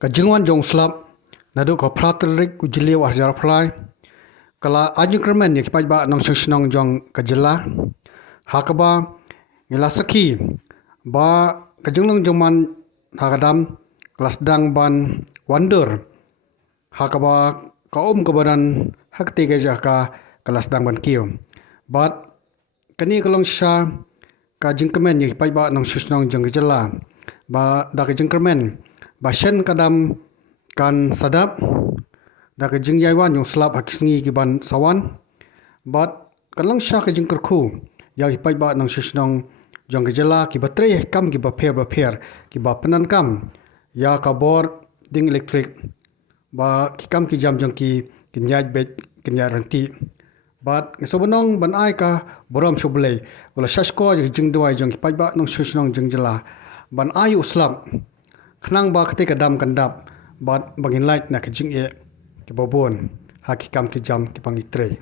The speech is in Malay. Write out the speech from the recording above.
Kajingwan jong slap nadu ko pratrik ujili warjar fly kala ajing kermen ni kipai ba nong shnong jong kajila hakaba ngilasaki ba kajinglong jongman hakadam kelas dang ban wonder hakaba kaum kebadan hak tiga jaka kelas dang ban kiyo bat kani kalong sha kajing kermen ni kipai ba nong shnong jong kajila ba da kajing kermen Bashen kadam kan sadap da ke jing yaiwan yung slap hakisngi ki ban sawan bat kalang sha ke jing kerku ya hipai ba nang shisnong jong ke jela ki batre kam ki ba pher ki ba penan kam ya kabor ding elektrik ba ki kam ki jam jong ki nyaj bet ki nyaj ranti bat ngesobonong ban ai ka boram shoblei wala shashko jing duai jong ki pai ba nang shisnong jing jela ban ayu slap Kenang ba ketika dam kandap bat bangin light na kejing e ke bobon hakikam ke jam ke pangitre.